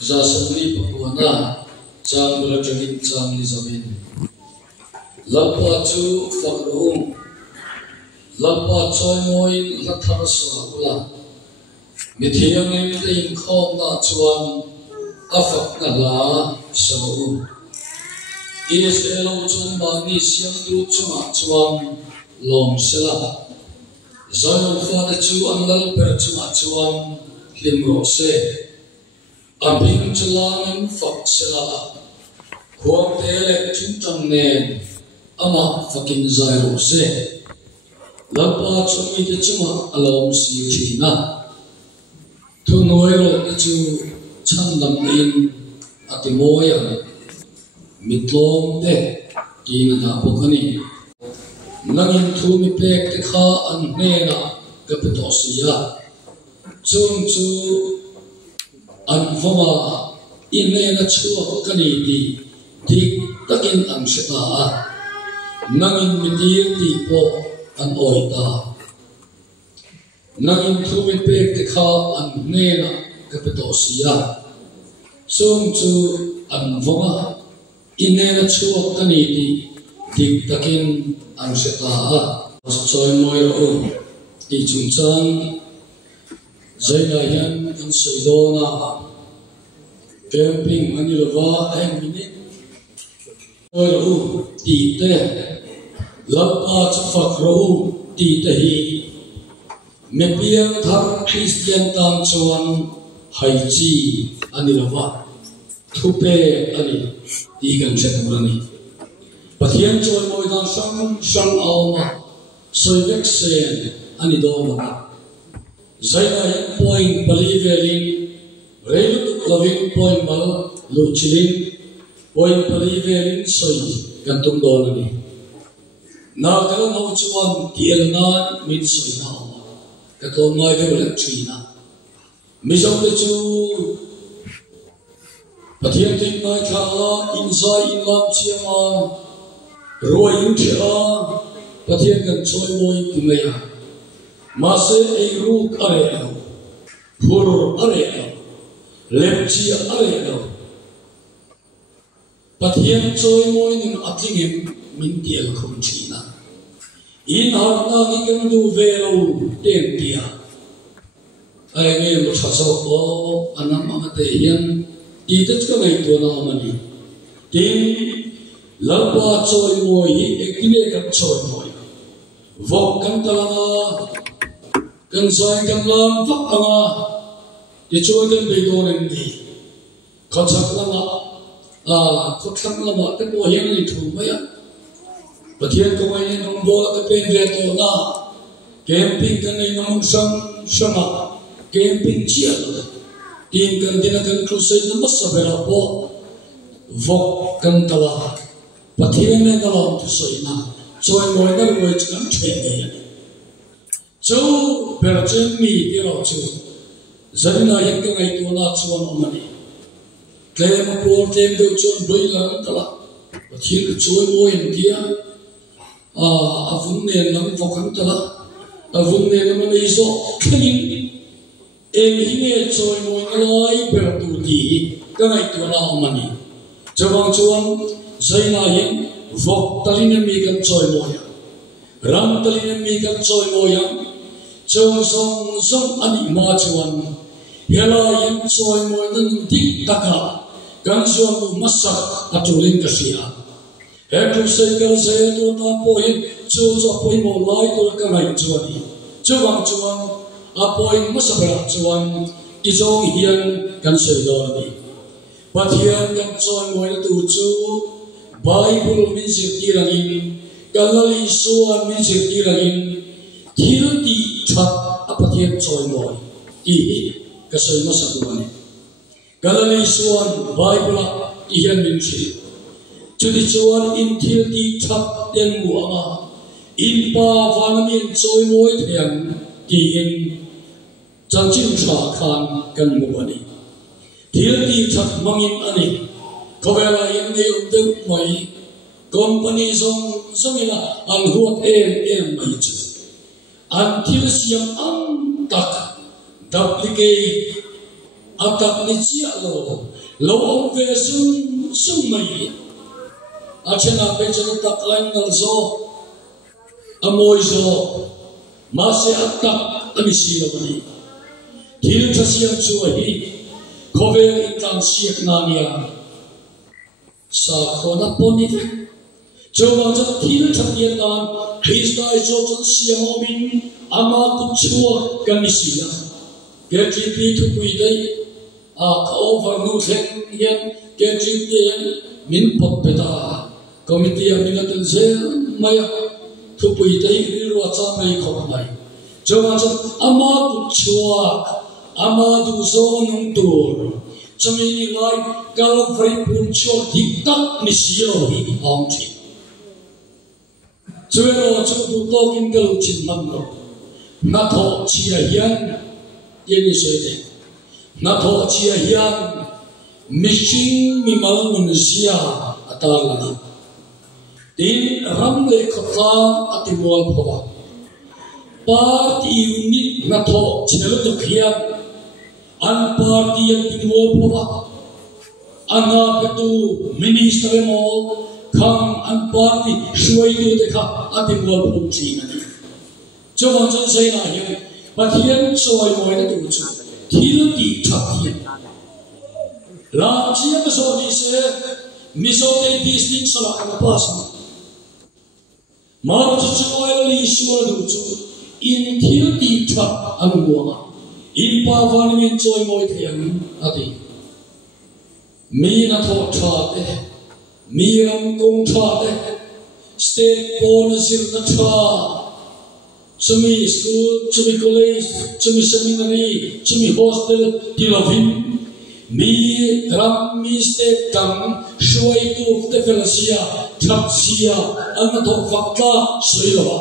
Zasangli Pakuana, Chang Bulajangin Chang Lizamin. Lapa Chu Fakrum, Lapa Choy Moin Latarsa Ula, Mithiang Lim Khom Na Chuan, Afak Nala Sau. ESL Chun Mani Siang Tu Chuma Chuan, Long Sela. Zion Father Chu Angal Per Chuma Chuan, Limro Se. Abing Chalangin Fak Sela, Huang Telek Chintang Nen, Ama Fakin Zairo Se, Lapa Chumi de Chuma Alom Si China, Tunoiro Chu Chandam In Atimoya, Mitlom De, Kina Pukani, Nangin Tumi Pek Tekha An Nena, Kapitosia, Chung Chu. Anfama inena chua kani di tik takin ang seta nangin mitir di po an oita nangin tumit pek tekha an nena kapitosia sum chu anfama inena chua kani di tik takin ang seta soy moiro di chungchang Zainayan ang Saidona camping Manilova and minute Oru Tite Lapa Fakro Tite Hi Mepiang Thar Christian Tam Chuan Haiji Anilova Tupe Ani Tigan Setamani Patian Chuan Moidan Sang Alma Soivek Sen Anidoma Zaina point believing, Rail loving point mal, Luchilin, point believing, soy, Gantum Donani. Now, Galan Houchuan, Tielnan, means soy now. Kato my Trina. Miss of the two Patienting Naika, inside in Lamchiama, Roy Utia, Patientan Soy Moy Kumea. Mase Eruk Areo, Pur Areo, Lepchi Areo. But here Choi Moin in Attingim Mintiel Kumchina. In Harna Nigan do Vero Dentia. I am a Chaso, Anamatayan, Ditachka to Namani. Tim Lapa Choi Moi, Ekileka Choi Moi. Vok Kantalana. Kan soy kan lam fak anga di choy kan bedonen di kachak lama kachak lama kan bo yang ni thu maya pathian ko mai nong bo ka pen re to na camping kan ni nong sang sama camping chia tim kan dina kan crusade na masabera bo vok kan tala pathian ne dalam tu soy na choy moi na moi chang che Joe Bergemi, dear Joe. Zanina Yankai to not one money. Claim a poor claim to John Boyla, but here the Joy Boy and dear Avune and Nam for Cantala, Avune and Maniso, Killing a Hine Joy Boy alive, Bertuti, Ganai to allow money. Javang Chuan, Zaina Yan, Vok Talina Megan Joy Moya, Ram Talina Megan Joy Moya. Chong song song ani ma chuan hela yan choi moi nan dik taka kan chuan tu masak atulin ka sia he tu se kal se tu ta po hin chu cho poi mo lai tu ka ngai chuan chuwang chuan a poi masabra chuan I chong hian kan se do ni pathian kan choi moi tu chu Bible min se ti rangin kalali suan min se ti rangin Thil di chat apathian choi moi I kasoi masakumani galali suan Bible ihan min chi chudi chuan in thil di chat den mu ama in pa vanmin choi moi thian ti in changchin tha khan kan mu ani thil di chat mangin ani kovela in ne umde moi company song songila an huat mai chu until siang ang tak duplicate atak ni chia lo om ve sung mai achana pe chana tak lain ngal zo amoi zo mase atak ani si lo ni thil thasiam chu hi khove itang siak na nia sa khona poni Jawab jawab thil thatian dan Krista iso jan siam omin ama kuchua kanisia KGP thu pui dai a over nu theng yan KGP yan min pop peta committee aminatul se maya thu pui dai ri wa cha mai khop mai jawab jawab ama kuchua ama du so nung tur chami lai kal fai pun cho dik tak nisio hi ong thi Chuero chu tu kin galu chin man lo na tho chia hian yeni soite na tho chia hian mishing mi mal mun sia atala na tin ram le khata atimol phawa party unit na tho chelo tu khian an party atimol phawa ana petu minister mo Kang an party suai tu dekha atimol pumchi nani. Coba jon saya nanya, patian suai moi na tu cu, thil di thapien. Lam siapa sorry se, misote disning salah apa sama. Maru suai li suai tu cu, in thil di thap angguama. Impa vani suai moi tiang ati. Mina thot thate. Miram kong thade state policy na tha chumi school chumi college chumi seminary chumi hostel tilovin mi ram mi state kam shuai tu te felasia thapsia an to fakta soilawa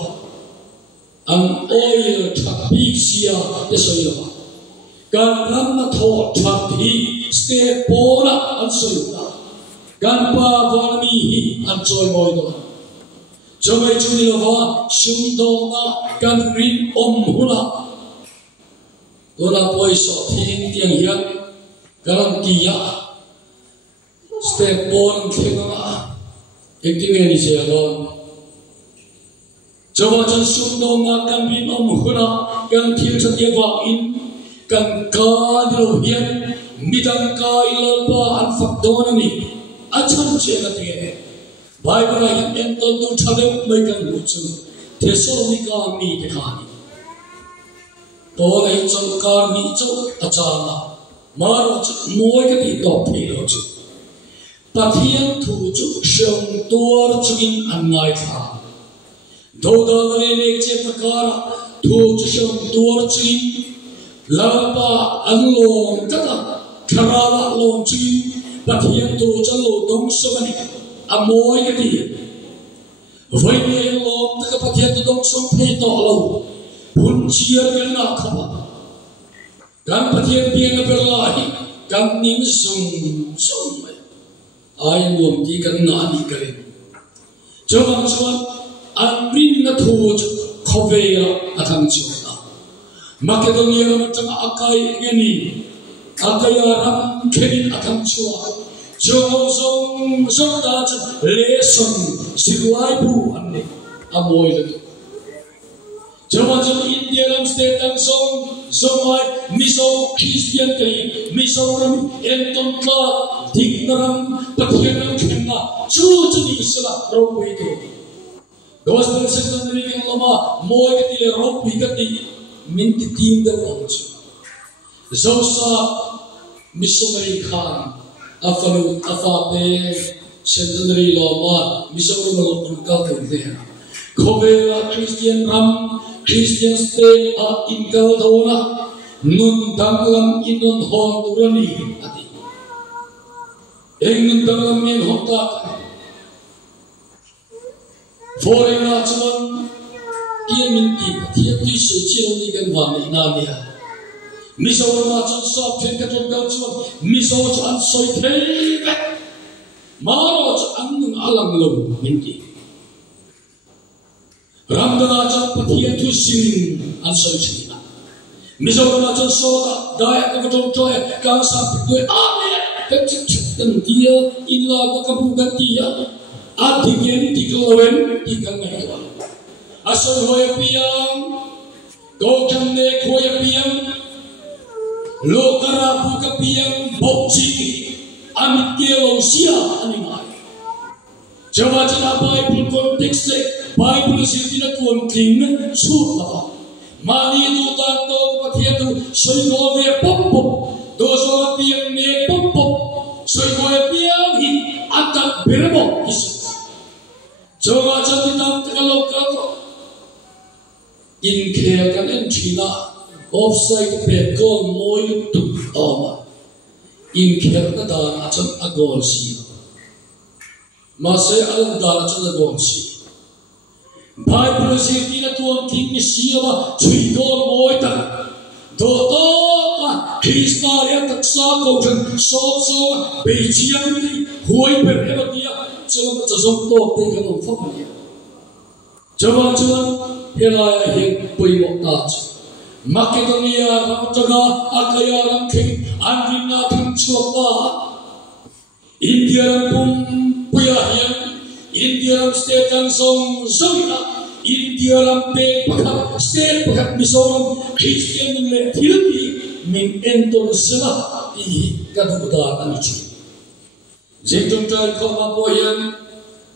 an oil thapisia te soilawa kan ram na tho thapi state pona an soilawa Ganpa varmi hi anchoi moido. Jomai chuni lova sumdonga gan rin hula. Dona poiso thing tiang hian garantia. Step bon thenga. Ektinge ni se alon. Joma chan sumdonga gan rin hula gan thil chatia wa in gan ka dilo hian midang ka ilalpa an fakdona ni. Achan chena tiye Bible ayan entol tu chade mai kan lucu Thessalonica mi dekhani to lai chang kar mi chu achana maro chu moi ka ti to philo chu pathian thu chu shong tuar chuin annai tha do da ne ne che prakara thu chu shong tuar chuin lapa anlong taka kharawa long chuin Pathian tu chalo dong somani amoy kati vai ne lom ta pathian tu dong som phe to lo pun chiar kan na khaba kan pathian pian na berlahi kan ning sum ai lom ti kan na ni kare jawang chuan anrin na thu khoveya athang chuan Makedonia ram tanga akai ngeni akaya ram khein athang chuan Jong da lesson siruai bu anne amoy le Jama India ram state ang somai miso Christian kai miso ram enton ka dignaram pathianam khenna chu ni isla rowe to gospel secondary ke lama moy ke tile rowe ke ti minti team da onchu zosa missionary khan afape centenary loma missionary loma ka te khobela Christian ram Christian state a inkal dona nun danglam inun hon turani ati nun danglam min hota foreign chuan kian min ti thia ti su chiu ni kan wa ni na nia miso ma chon so phen ka chon dau chuan miso chan soi thei maro chan nun alang lo min ti ramdana chan pathia tu sin an soi china Mizo na chon soda daya ka chon choy ka sa pitoy ame ka chittan dia illa ka bukan dia adigen diklowen dikang ngai asal hoya piang go kamne khoya piang lo karapu ka piang bokchi amit kelo sia aningai jawa jana Bible context Bible sirtina tuan king sur lava mani tu tanto pathiatu soi go ve pop pop doso piang ne pop pop soi go piang hi atak bermo isu jawa jana kalau kato in care kan entrina offside pe gol moi tu ama in care na da na chan agol si mase al da chan agol si Bible sirti na tuang king ni siya chui gol moi ta do to ka Kristaria taksa ko jan so beijing ni huai pe pe dia chan chong to te ka no fa ni jawa helaya heng pui mokta Makedonia ramjaga akaya rangking andina king choka India pum puyahian India state ang song zomina India rampe pakat state pakat misoram Christian le thilpi min enton sela i kaduda anichi jengtung trai khoma pohian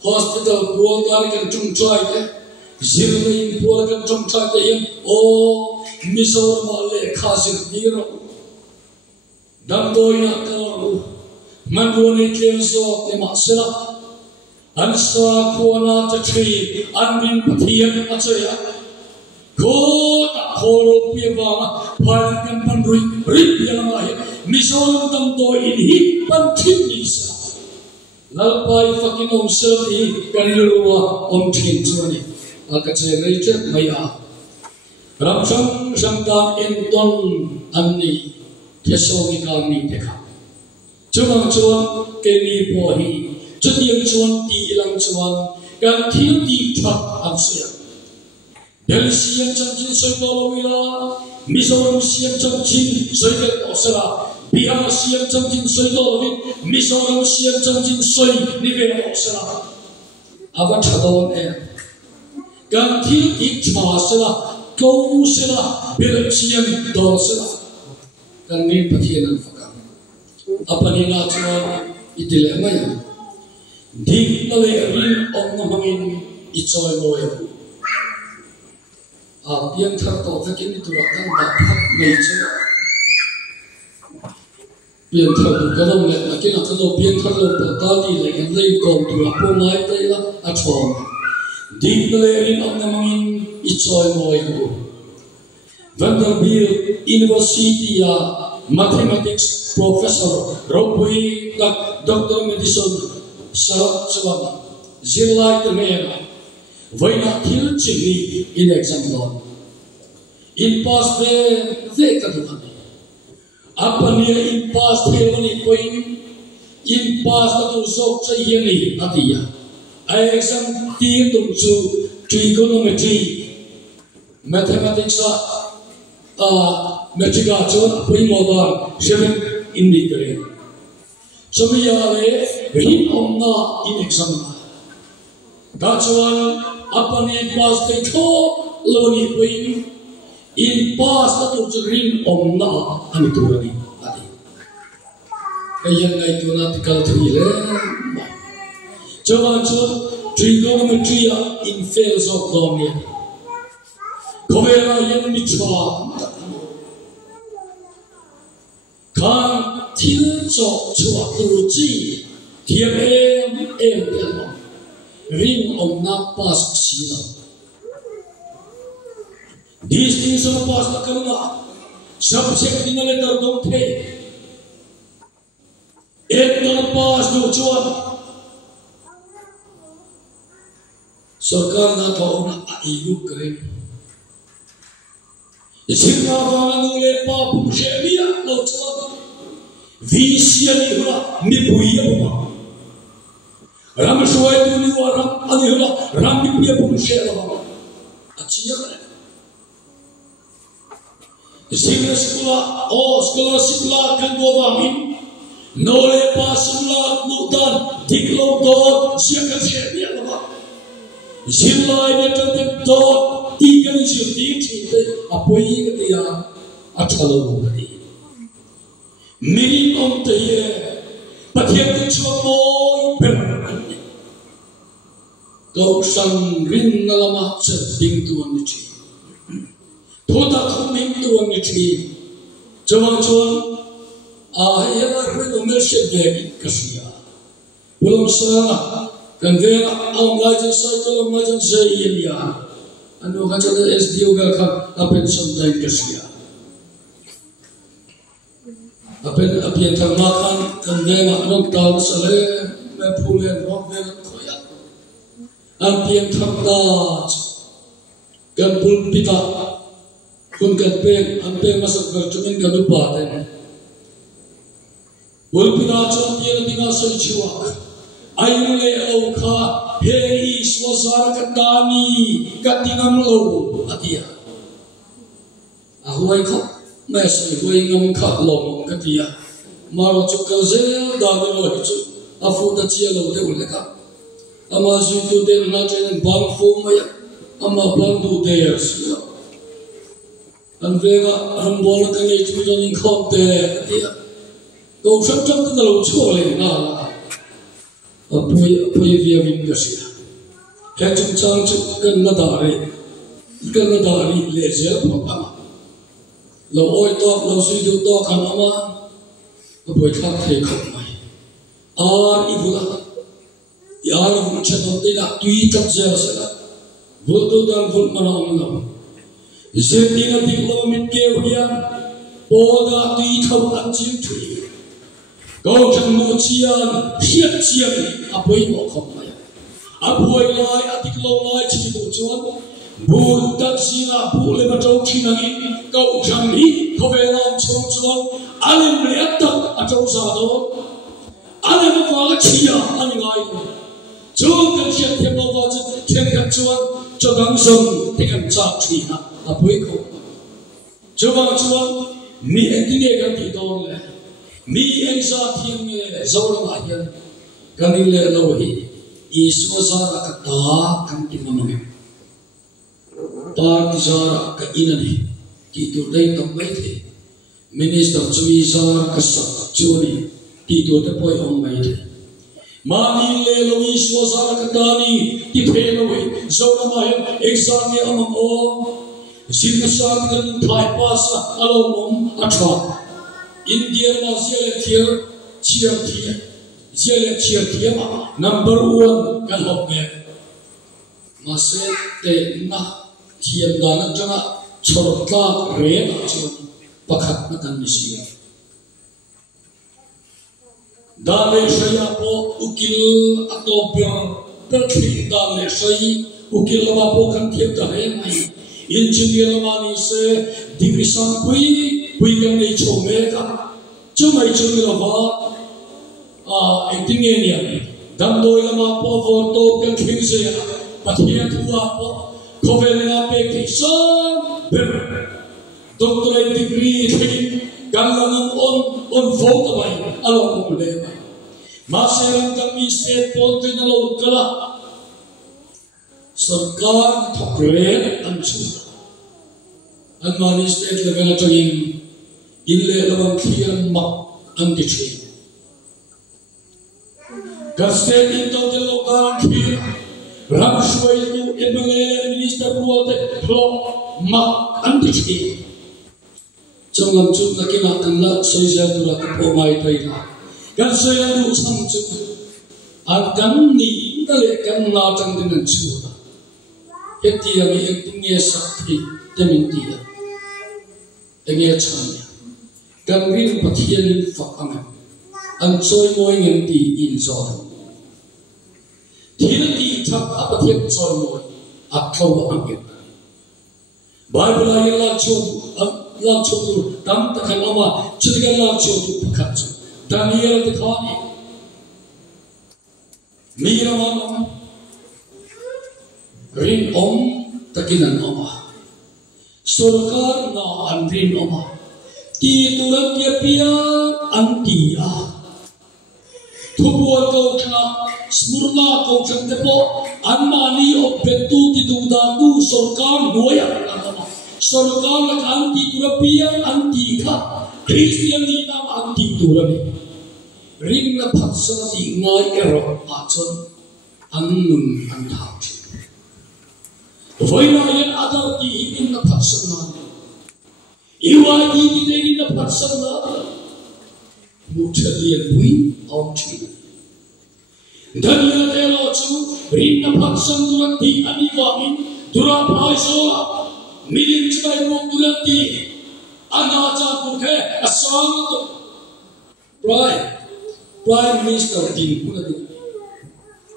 hospital buang kan chung trai Zirlein puakan trong chatayin o misor male khasir diro damdoi na karu manroni kenso te masela ansa kuana tatri anbin pathian achaya ko ta khoro piwa pharkan pandui ripyama misor damdoi hi panthini sa lalpai fakinom selti kanilua om thin chuni Akacerated maya Ramsang Sangam Enton Amni Kesongi Kami Deka Chuang Keni Pohi Chudiang Chuan Ti Ilang Chuan Gan Til Ti Thak Amsaya Del Siam Chamchin Soy Dolawila Mizoram Siam Chamchin Soy Osara Bihar Siam Chamchin Soy Dolawit Mizoram Siam Chamchin Soy Nivel Osara Avachadon Gan til ik chma sela kau sela belchian do sela kan ni pathian fakam apani na chma itile maya dik nale rin ong namangin ichoy moy a pian thar to fakin tura kan da phak nei che pian thar kadam le akin akalo pian thar lo patali le kan lei kom tura po mai tai la a thom Declaring of the Mangin Ichoy Moigo Vanderbilt University Mathematics Professor Robui Dr. Medicine Sabama Zilai Temera Vaina Kil Chini in example in past the Katani Apania in past Helani Queen in past the Zokcha Yeni Adia I exam trigonometry, mathematics, metrication, pui modal, 7 indicate. So we are rin omna in exam. That's one upon it was the co loni pui in past that rin omna and to run. Ayan na ito na tikal trile. Jawa trigonometry in fields of domain. Kovera yan mitwa kan til chok chwa tu chi thiam em ring om na pas sila. These things are past karna subject in a letter don't pay. Ek na pas do chwa Sarkar na tao na ayuk kare. Isirna vanganule pa pushemiya lo chwa. Visya ni hula ni buiya buma. Ram shway tu ni waram ani hula ram ni buiya pushela buma. Achiya kare. Zina sekolah, scholarship lah kan dua min, nole pasum lah mutan, diklom dot, siapa siapa lah, zina ini tertib dot, tiga ni jadi cerita, apa ini ketia, acalau tadi, mirin om tadi, patihan kecil boy berani, kau sang rin nalamak seding tuan ni. Thota khuming tuang ni chi jawang chuan yela khoi umel shebe kasia bulong sa kan ve ang lajen sai to ang lajen zai ya anu ka jada SDO ga kha apen som dai kasia apen thang ma kan ve ma rong tal sale me phulen rong ve khoya apen thang da kan pul pita kun katpen ampe masak bercumin gadu paten bolpina chontian dinga solchiwa ayule auka hei swasara katani katingam lo atia ahuai kho mes hoi ngam kha lom katia maro chukazel davelo hichu afu da chia lo de uleka ama zuitu den na chen bang fo maya ama bang du de yes Anvega rambol kan itu jadi konten dia. Kau cakap tu kalau cakap lah. Apa dia vingasnya? Kacang cang kan nadari lezer apa? Lau oi tok lau suidu tok kan ama. Apa ikat hekap mai? Ibu lah. Ibu cakap tidak tuikat jelas. Betul dan betul mana orang. Zetina diplomit kehuyan, poda di thau anjing tui. Kau jangan cian, hiat cian, apa yang mau kau maya? Apa yang lai atik lau lai cipu cuan, budak sila boleh macam kinangi. Kau jangan kau beram cuan, alim melihat atau satu, alim apa cia, alim lain. Jangan cian tiap lau wajib tiap cuan, jangan song dengan cat cia. Apa itu? Coba mi endine kan tidong le, mi ensa tiang le, zaur mahyan, kami le lohi, isu zara kata kan kinamang, par zara ka inani, kitu day tambay the, minister cumi zara kasak cuni, kitu tepoy omay the, mami le lohi isu zara kata ni, tipe lohi, zaur mahyan, exam ni amang o. Sinasat kan bypass alomom atwa India ma zele chia ma number 1 kan hokme mase te na thiam dana janga chorta re na chu pakhat na kan misi dale shaya po ukil atopya perthi dale shayi ukil ma po kan thiam ta re mai Engineer mani se division pui kan nei chome ka chumai chumi lova engineer dan doi lama po voto kan khingse pathia thua po khovelena pe kison doctorate degree kan lamam on vote bai along le maseram kami state policy na lo kala सरकार थोड़े अंशु अनमानी state level चुनिंग इल्ले लवंग खियन मक अंकिचे गस्ते इंतो दिलो कार खिय रामश्वई तु एमएलए मिनिस्टर बुआते फ्लो मक अंकिचे चंगम चुप नकिना कन्ना सोइजा दुरा पोमाई तैला गस्ते यंगु समचु अगन्नी तले कन्ना चंदिन चुदा Ketia mi engtinge sakti temintia, enge chanya. Kangrin pathian fakanga, ansoy moy ngenti insoy. Thilti thak apathian soy moy, atlaw angin. Bible ay lag chodu, tam takan ama, chutigan lag chodu pakatsu. Daniel dikhani, mira mama. Rin om takinan oma. Sorkar na andrin oma. Ti turan kia pia antia. Tubuan kau kena smurna kau kena depo anmani opetu ti dudaku sorkar doya nama. Sorkar anti turapia antika. Kristian ni nama anti turabi. Ring na paksa di ngai erok acon annun antau. Voina yan adar di ingin na paksa na. Iwa di ingin na paksa na. Mutalian bui om chi. Daniel elo chu ring na paksa duran di ani wangin dura paiso milin chibai mo duran di anaja bukhe asang to. Prime Minister din puna din.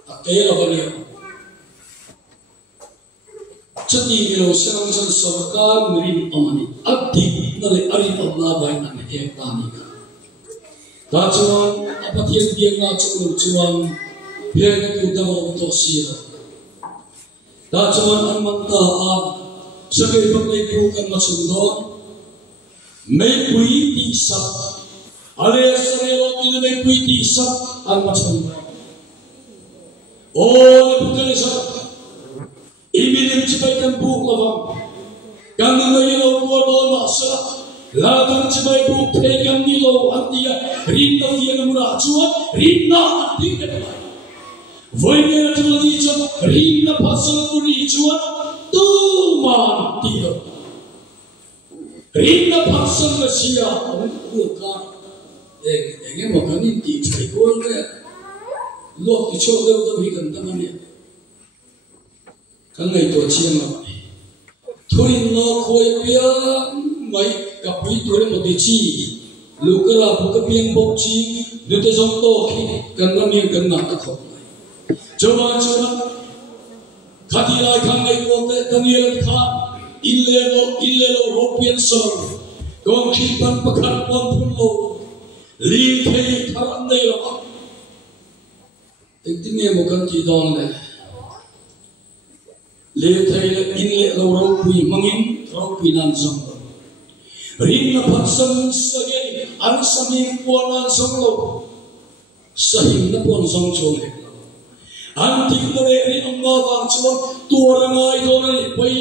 Kaya bani. Chati milo sang sang sarkar mirin amani. Abdi nale ari Allah bain na ek tani ka. Dachuan apathian dia na chuan biar tu dawa to sira. Dachuan amanta a sagai pakai bukan masundon. Mai pui di sab. Ale sarelo kini mai pui di sab al masundon. Oh bukan sab. Iminim cibai kan buk lawang. Kang nangay lo buwan masa. Ladang cibai buk tegang nilo antia. Rinna fiya mura cuat. Rinna anti kedai. Voynya cuat dicuat. Rinna pasal kuri cuat. Tuman tiga. Rinna pasal nasiya. Bukan. Engem makan inti cibai gol ke. Lok dicuat dah berikan tangannya. Kangai tu cian apa ni? Turin no koi pia mai kapui turin modici. Lukala buka piang bokci. Dute zonto ki kanam yang kena takut. Coba Katila kangai kote Daniel Khan illelo ropian song. Gong kipan pakar pon pulo. Li kei taran dai lo. Intinya bukan tidong deh. Le thai in le lo pui mangin ro pi nan song ring na phasam sage an sami pona song lo sahim na pon song chong le an tik le ri anga wang chuan turangai do ni pai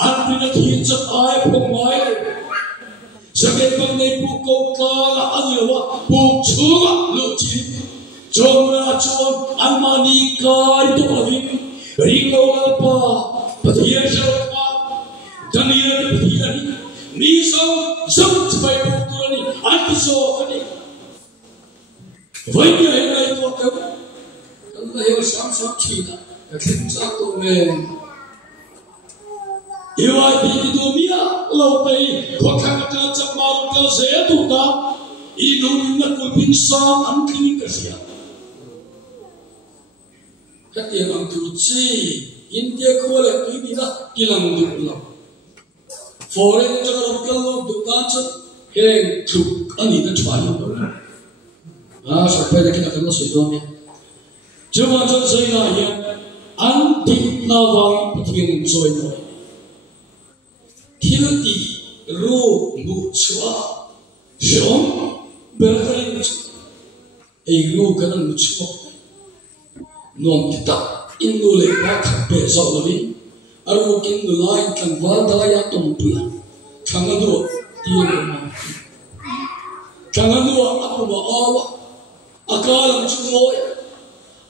an pina thi chat ai phom mai sage pang nei pu ko ka la aniwa pu chuga lu chi chomra chuan an mani kai to avin ring lo apa pathian siapa Daniel pathian ni so cibai turani anti so kani voynya hai to ka Allah yo sam china kakin sa to me iwa di dunia lo pai ko ka ka chamal ka se tu ta inu na ko pinsan an kini kasia Kati yang tuci India kuala tu bila kilang dulu. Foreign jangan kalau dukan keng tu ani dah cuai. Sampai dah kita kena sedon ni. Cuma saya yang anti nawang penting joy boy. Kilti ru mucua, jom berkali ru kanan mucua. Non kita indule pak besok lagi, aru indulai kan wadaya tumpula, kangadro dia rumah, kangadro aku bawa, akalan cuma,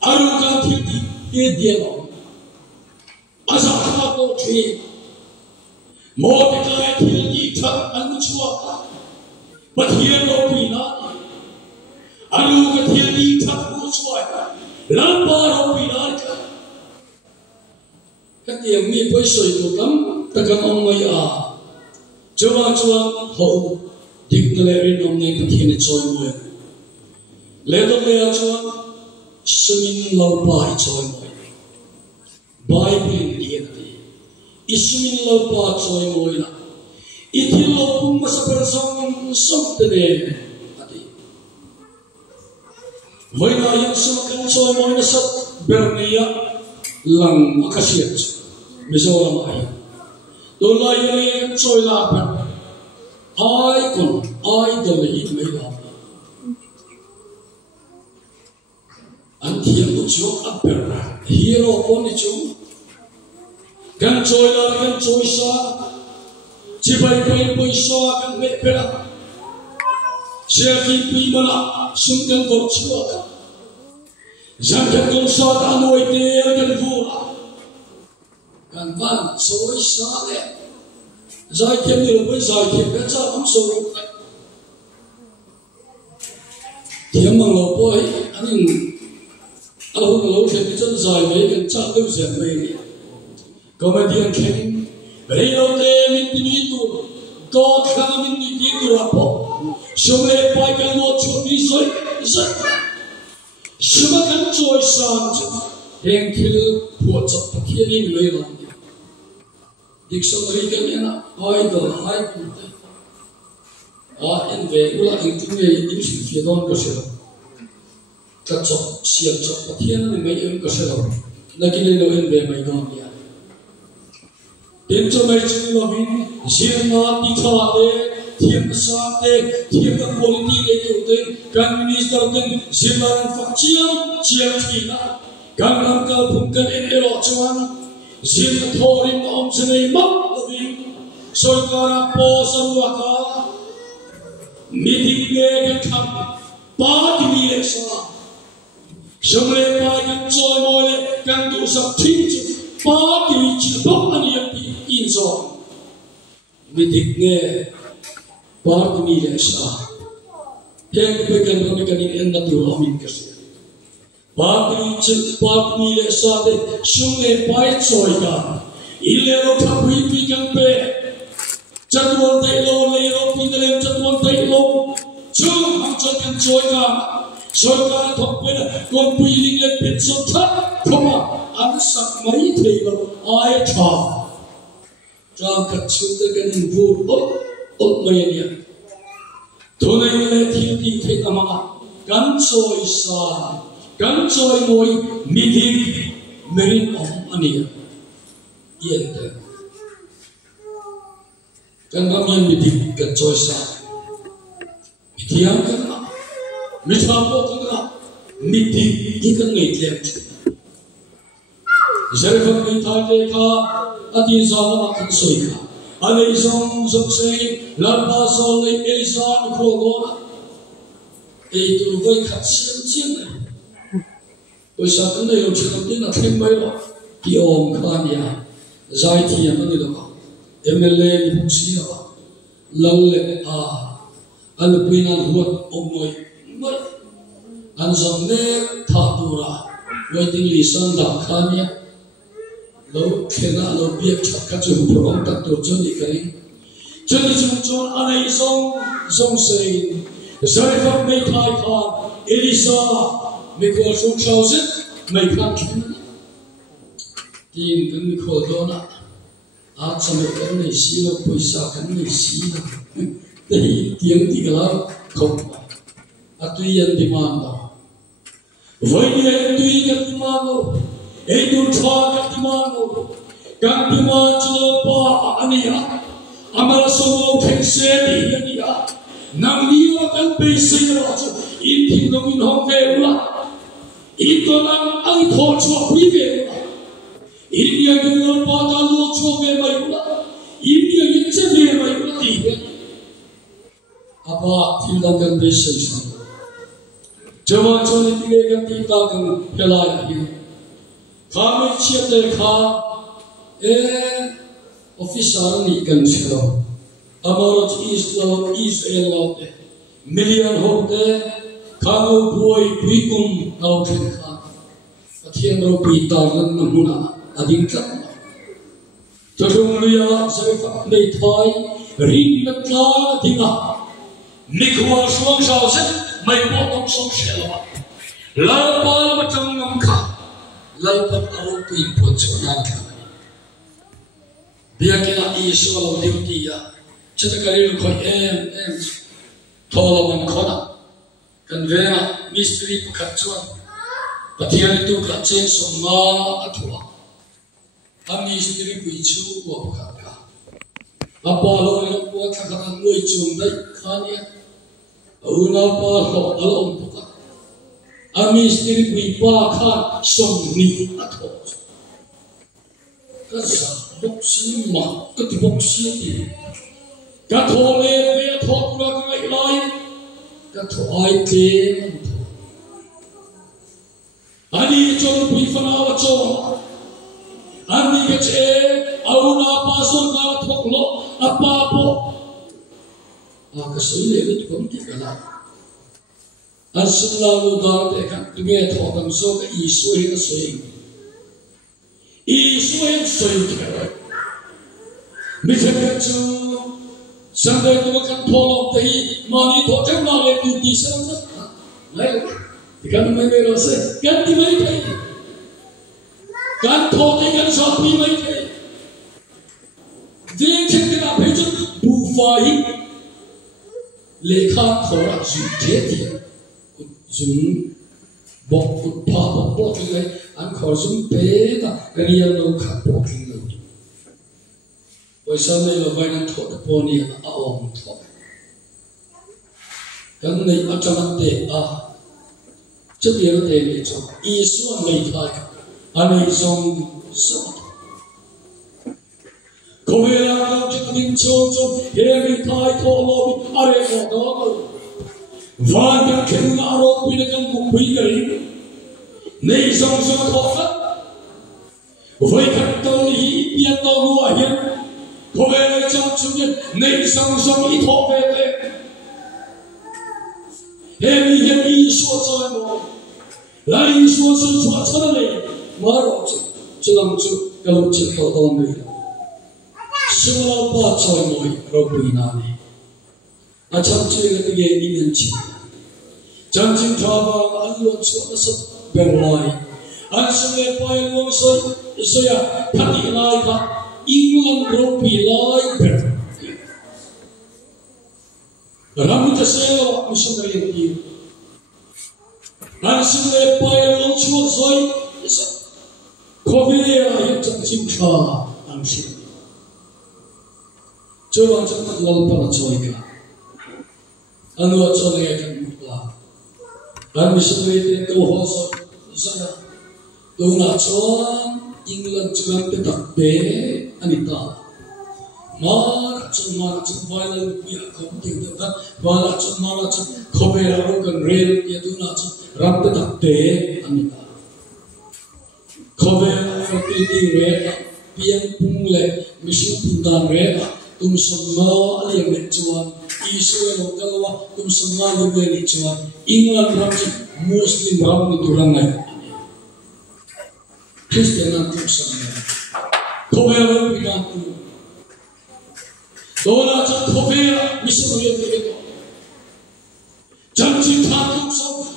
aru kan dia bawa, asal aku cuci, mau dikai tinggi tak anu cua, batia robina, aru kan tinggi tak anu cua. Lampar opinat, kati mi poiso itu kam takkan omai a, coba hau diknalerin omai kati ni coy moy, ledo lea coba sumin lalpai coy moy, Bible dia tadi, isumin lalpai coy moy la, iti lopung masa bersong tene. Voina yang semakan soal mau nasab berniat lang akasiat, misalnya mai. Dola yele kan choi la pan. Ai kon ai dole it mai la. An thiam ko chok apper. Hero on ni chung. Kan choi la kan choi sa. Chibai pai sa kan me pera. Sherfi pi mana sung kan ko chua. Jang kan ko sa ta noi te kan vura. Kan van choi sa le. Zai thiam ni lo pai zai thiam ka cha am so ro. Thiam mang lo poi anin ahun lo khen chân zai me kan cha tu zen me ni. Comedian king Reo te min ni tu God khana min ni ti tu apo. Shome pai kan mo chu ni soi zai. Shuma kan choi san heng khil pho chap pathian ni loi lo. Dictionary kan ena idol icon en ve ula in tu me in sin fi don ko se ka chok siam chok pathian ni mai em ko se lo nakine lo en ve mai don ya den cho mai chu lo bin siam na ti kha te thiam sa te thiam ka quality le tu te kan minister ten simaran fak chiam thi na kan ram ka phum kan en lo chuan Zin thorin om senei mak loving Soikara po saruaka Meeting ge kan Paati mi sa Shomle pa kan choi mole kan du sak thinchu Paati mi chi bak ani ati inzo Meeting ge Paati mi sa Ken pe kan ro kan in na tu amin kasi Paati mi sa de shunge pai choi ka ilero thapui pi kan pe chatwon dei lo le ro pi de chatwon dei lo chung ang kan choi ka choi ka thok pe na kon pui ling le pit so that khoma an sak mai thei lo ai tha cha ka chu de kan vu ot mai ni thonai le thi ti thei ama kan choi sa kan choi moi meeting merin om ania yente kan ngam meeting kan choi sa thiam kan mi thapo kan meeting ikan ngai tlem jerifam mi tha te kha ati zama kan soi kha alei zong sei larba so nei elisa ni khogona ei tu voi khat siam chiang Ôi sao cái này ông chỉ làm tin là thêm mấy rồi thì ông khá nia giải thì em nói được không MLA thì không xí đâu lần lệ anh bây giờ huột ông nói mất anh rằng nè thà tu ra với tiếng lý sơn đã khá nia lâu khi nào lâu biết chắc các trường phổ ông đặt tổ chức đi cái cho nên chúng cho anh ấy xong xây giải pháp mấy thái khan Elisa mấy cô xuống sau rất mấy khăn chuyện tin cái mấy cô đó nè cho mấy cái này xí là bồi sa cái này xí là đây tiếng thì cái nào không tuy nhiên thì mà đâu với những tuy cái thì mà đâu ấy tôi cho cái thì mà đâu cái thì mà cho nó ba anh ấy amara solo khense đi anh ấy nang liwa kan basic ro chu in thing dong in hong ve ula in to nang ai tho chu pi ve ula in ya ge lo pa ta lo chu ve mai ula in ya yin che ve mai ula ti ve apa thil dong kan basic jawa chu ni ti ge kan ti ta kan phela ya hi kha me chia te kha officer ni kan chelo Amarot Israel lote million hote kago boy bikum nau khenka athian ro pi tarlan namuna ading kat tadung liya zaifa nei thai ring natla dinga nikwa swang shaw set mai po tong song shela la pa matang ngam kha lal pat aro pi po chona kha biakina Israel duty ya Kita kali lu kau tolong mengkona, kan vena misteri pekerjaan, patihan itu kerajaan semua atua, kami misteri kuicu gua pekerja, apa lo yang buat katakan gue cundai kania unapa lo alom buka amis diri pipa kan somni atau kasar boksi mah ketiboksi ini katole be thokura kai lai kathoi te ani chon pui fana wacho ani ke che auna paso ka thoklo apa po akasui le tu kom ti kala asallahu dar te kan tuge thokam so ka isu he soi kare mi se chu Sampai tu makan tolong tadi mani thokam na le tu di sana mai kan mai me rose kan ti mai thai kan thoke kan shopi mai thai je chekna bheju bu fai lekha thora ju the thi zum bok put pa bok le an khor zum pe ta riya no kha bok le Oi sampai lo vai nan thok po ni a om thok kan nei a chamat te a chu ye lo te ni chu I su nei thai anei song so ko ve la ka chu tin chu he ri thai tho lo bi are ko do ko van kan khen na ro pi ne kan ku pi ka ri nei song so thok ka voi kan to hi pi to lu a hian Kowe trong chung nei song song I thok ve te he mi he I so choi mo la I so so chwa chana le ma ro chu lang chu ka lu chi tho don ni so la pa choi mo ro pi na ni a cham chu ge te ge ni nen chi cham ching tha ba an lo chu na so ben lai an so le pa lo so ya thati lai ka England ropi lai ber. Ramu taselo missionary ki. Nansule pai long chuo soi. Korea yang chim kha angsi. Coba cepat lalpa choi ka. Anu choi kan mutla. Ran missionary te ko ho saya. Dona chuan England chuan te tak be anita mara chun final ya kom ting ta wala chun mara chun khobera ro kan rel ya tu na chun ram te tak te anita khobera facility re pian pung le mission pundan re tum samma ali me chuan isu lo kalwa tum samma le ni chuan England ram chi Muslim ram ni turangai Christian ram samma Korea bilang tu, doa cak Korea misalnya begitu, janji takut sama,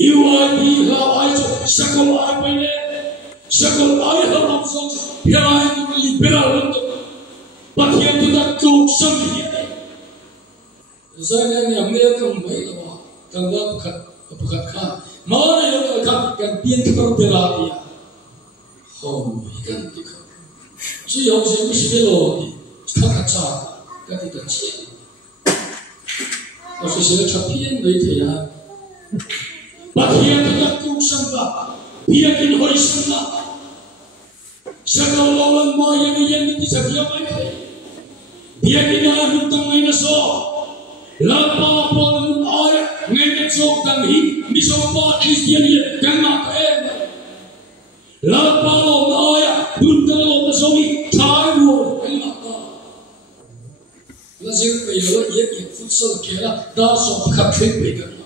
iwai lawai cak sekolah apa ini, sekolah dalam satu yang liberal itu, bagian tidak kau sendiri. Saya yang dia kembali lawak, kembali bukan kan, mana yang kan pian keberadaan. Oh, ikan ikan. Jadi yang saya mesti belok, kakak cak, kakak tidak cek. Kalau saya capian begitu ya, bagian tidak kusam tak, biarkan hoisan tak. Sekarang orang maya yang tidak siapa itu, biarkan orang hutang mana so, lapa pun ayat ngengat sok tangi, misalnya Kristian dia kena kaya. Lapa lo ayat hutang lo masomi, cari lo kena kaya. Lazim kaya ia futsal kira dah sok kakek bekan.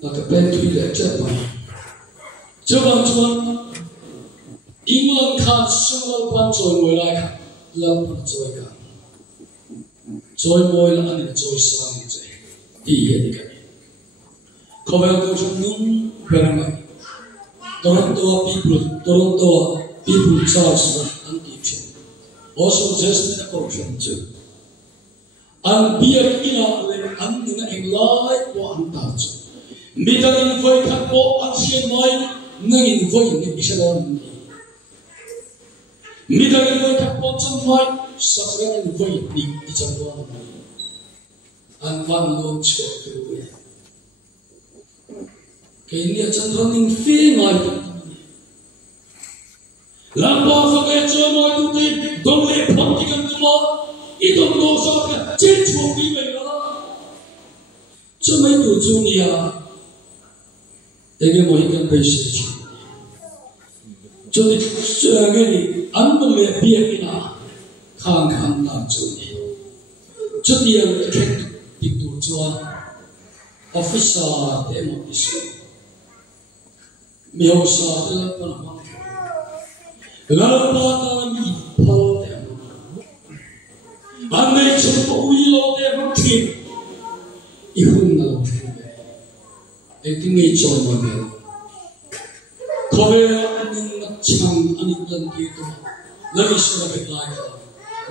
Maka pentu ile cepat. Coba England kan semua pancoi mulai kan, lalu pancoi kan. Joy boy lah ni joy serang je, dia ni kan. Kau berapa jumlah beramai. Toronto people charge anti. Also just ni kau jumlah. An biar ina le an ina englai ko antar. Midarin voi kan po an sian mai nangin voi ni isalon. midang ilo kapot sampai sakran voi ni dicampuan anvan lom chok tu ya kini acan running fee ngai tu lamba fakai cuma tu ti dong le phang tikan tu mo idong lo sa ka chen chok ni mai la cuma itu dunia ege moi kan besi jadi sebagai anu le biar ina khang khang na jadi jadi yang itu jual officer demo isu mihosa telepon mang lalu pada ni pal demo ane cukup uilo demo tim ihun lalu itu ni cuma demo Korea chang ani dan gitu lagi sudah berlari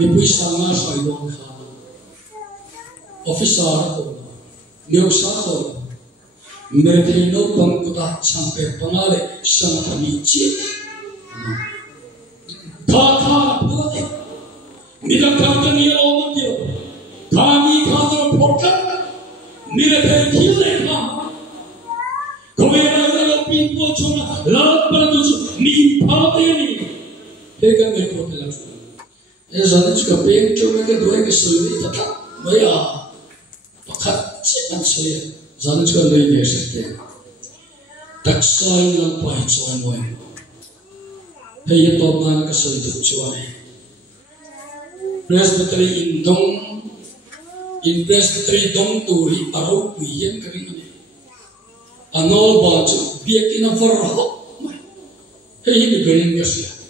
di pusat saya dong kan officer itu mihosa itu mereka itu bangkuta sampai pengalih sama kami cip kata berarti mereka kata ni orang dia kami kata porkan mereka hilang Korea pintu cuma lalat berdua ni partai ni, hekan mereka telah cuma. Jadi juga pintu mereka dua kesulitan tetap, maya pakat cepat saya. Jadi juga lebih sesuai. Tak saya nampai cuma moy. Hei itu mana kesulitan cuma. Presbytery Indong turi arau kuyen kering ni. Anol baju biak ina farho, hei ini berin biasa.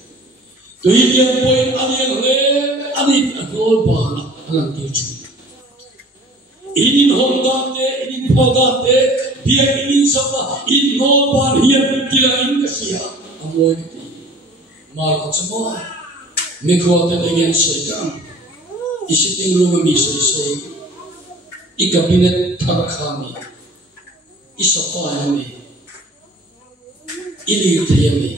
Tu ini yang poin adi anol bala alam tuju. Ini honda ini poda biak ini sama ini nol bal hian kila ini kesia. Amoy itu, malah semua mekuat dengan sekarang. Isi tinggal memisai ikabinet tarakami. Isapayami, ini tiami.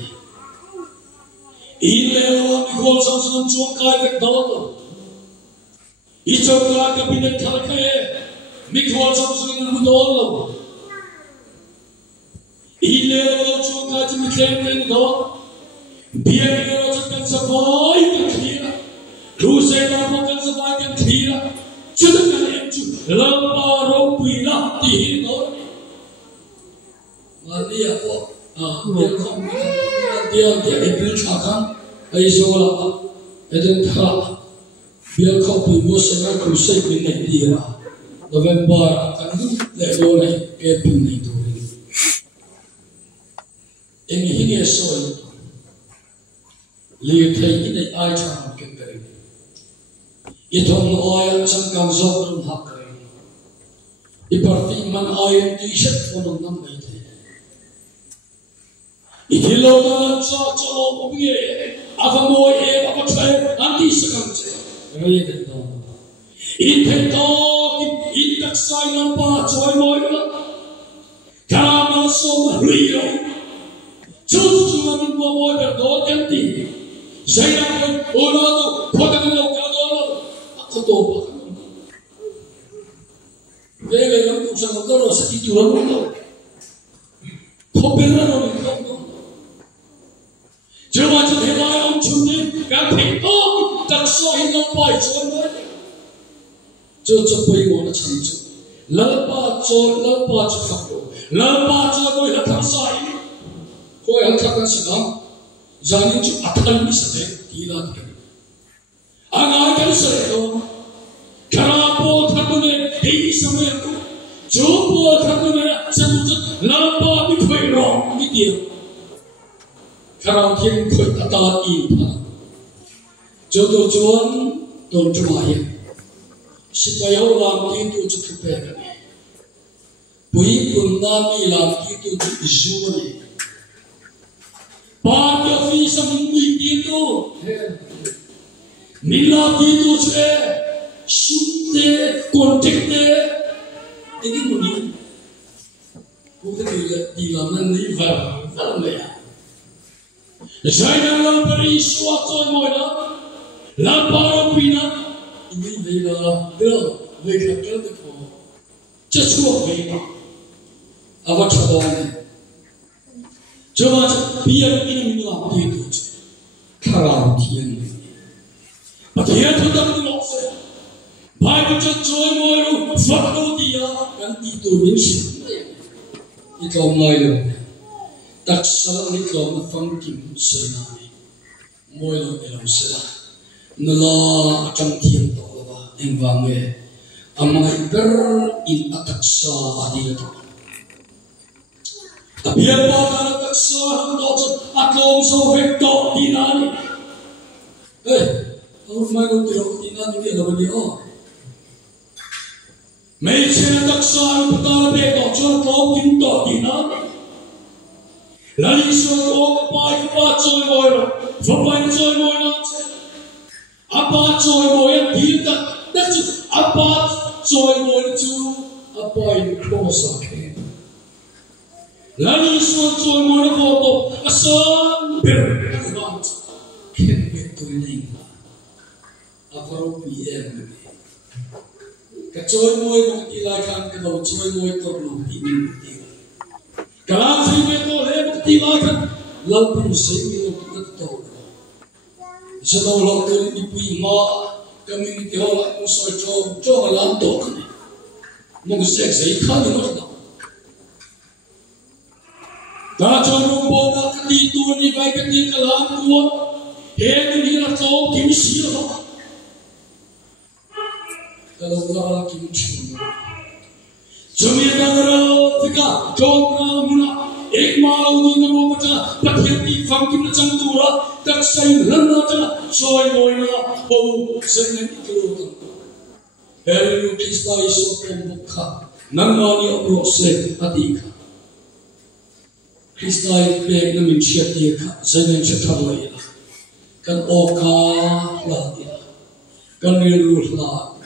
Ini lewat mikol samsun cukai kekdalam. Icaplah kabinet terkaya mikol samsun yang mudalam. Ini lewat cukai cemikian kekdalam. Biar kita rasakan sebaik kira. Rusai dapat sebaik kira. Jangan encu lama ropilah dihitung. Maria ko dia kom dia itu cakap aisola eden thara dia ko pibo sega krusai binai dia November kan le do nai ke binai tu ini hini soal lihat ini ai cakap ke kari itu noya cakap zon hak kari iparti man ai tu ishat phone nam mai Ihilo na colo punya, apa mau apa cai anti sekarang. Raya tentang. Intak saya nampak cai mau itu. Karena semua rio. Cuma mau berdua ganti. Saya pun orang tu kota kita kado. Aku tahu apa. Dia yang tu sangat terus itu orang tu. Koperan orang tu. Cuma tu hilang orang curi, kan pintu tak sahih nampai cuma. Cuma pergi mana cari. Lepas faktor, lepas kau yang tak sahih, kau yang tak sedang, jangan tu akan bisa tidak. Anak kan sedang, kerana tak boleh di sama aku, cuba tak boleh sebut lepas itu perang itu. Karena dia kata ini, jodoh juan don cumaya, supaya orang itu cukup berani. Bui pun nami lagi itu jual. Pada visa minggu itu, mila itu je, sunte kontekte, ini mungkin, bukan di laman ni var, var ya. Saya dalam peristiwa tuan moina, lapar pina, ini bela, bela tu, cecua bela, awak cadang, coba biar ini minum apa itu, karang tiang, dia tu tak minum saya, baik cecua moina, faktor dia kan itu misi, itu moina. Tak salah ni kalau nafangkim senai, moylo elam selah, nala acang tiang tawa, engvange, amai ber in ataksa adil tu. Tapi apa kalau ataksa hendak akom sovekto dinani, aku mahu tirok dinani dia dah bagi Mencari ataksa perkara beto, cuma kau kinto dinani. Lalu suatu apa joy boy, apa joy boy nanti, apa joy boy tidak, tapi apa joy boy itu apa yang krosakan. Lalu suatu joy boy foto asal berkat, betul ni, apa rupi ni? Kejoy boy mengilakan kalau joy boy tu belum ini. Kalau saya itu lepas tilakan, lalu saya itu kita tahu. Setelah lalu ibu mak kami itu orang musuh jauh lantok ni, mungkin saya ikan ni macam. Kalau jangan bawa ketitu ni baik ketika lalu kuat, ini nak jauh kimsi lah. Kalau orang kimsi. Jami'an Afrika, Jomra Muna, Ekmal ni namo macam pakai fangkim macam tu lah, tak saya lana macam soy moina, bau saya itu. Hari ini kita isu pembuka, nangani proses adika. Kita ini menciat dia, saya menciat lagi lah, kan oka lagi lah, kan niruh lah.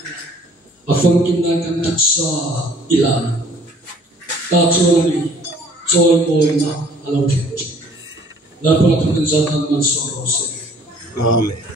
Afang kita kan taksa ilan, tak cuali, joy boy na alam kita. Lalu kita menjadi manusia. Amen.